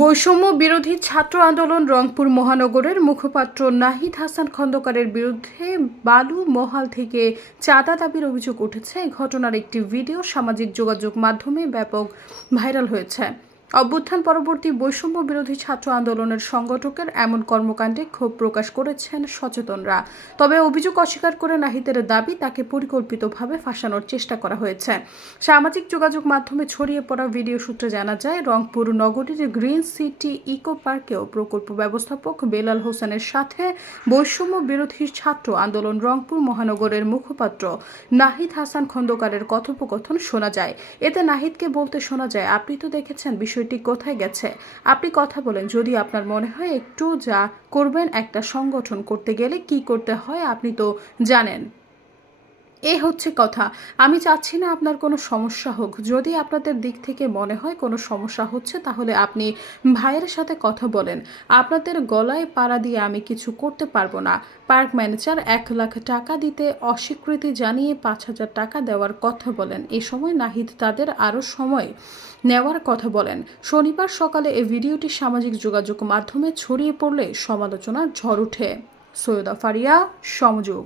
বৈষম্য বিরোধী ছাত্র আন্দোলন রংপুর মহানগরের মুখপাত্র নাহিদ হাসান খন্দকারের বিরুদ্ধে বালু মহাল থেকে চাঁদা দাবির অভিযোগ উঠেছে। ঘটনার একটি ভিডিও সামাজিক যোগাযোগ মাধ্যমে ব্যাপক ভাইরাল হয়েছে। অভ্যুত্থান পরবর্তী বৈষম্য বিরোধী ছাত্র আন্দোলনের সংগঠকের এমন কর্মকাণ্ডে ক্ষোভ প্রকাশ করেছেন সচেতনরা। তবে অভিযোগ অস্বীকার করে নাহিদের দাবি তাকে পরিকল্পিতভাবে ফাঁসানোর চেষ্টা করা হয়েছে। সামাজিক যোগাযোগ মাধ্যমে ছড়িয়ে পড়া ভিডিও সূত্রে জানা যায়, রংপুর নগরীর গ্রিন সিটি ইকো পার্কেও প্রকল্প ব্যবস্থাপক বেলাল হোসেনের সাথে বৈষম্য বিরোধী ছাত্র আন্দোলন রংপুর মহানগরের মুখপাত্র নাহিদ হাসান খন্দকারের কথোপকথন শোনা যায়। এতে নাহিদকে বলতে শোনা যায়, আপনি তো দেখেছেন বিষয়টি কোথায় গেছে? আপনি কথা বলেন, যদি আপনার মনে হয় একটু যা করবেন, একটা সংগঠন করতে গেলে কি করতে হয়, আপনি তো জানেন। এ হচ্ছে কথা। আমি চাচ্ছি না আপনার কোনো সমস্যা হোক। যদি আপনাদের দিক থেকে মনে হয় কোনো সমস্যা হচ্ছে, তাহলে আপনি ভাইয়ের সাথে কথা বলেন। আপনাদের গলায় পাড়া দিয়ে আমি কিছু করতে পারব না। পার্ক ম্যানেজার এক লাখ টাকা দিতে অস্বীকৃতি জানিয়ে পাঁচ হাজার টাকা দেওয়ার কথা বলেন। এ সময় নাহিদ তাদের আরও সময় নেওয়ার কথা বলেন। শনিবার সকালে এই ভিডিওটি সামাজিক যোগাযোগ মাধ্যমে ছড়িয়ে পড়লে সমালোচনার ঝড় ওঠে। সৈয়দা ফারিয়া, সমযোগ।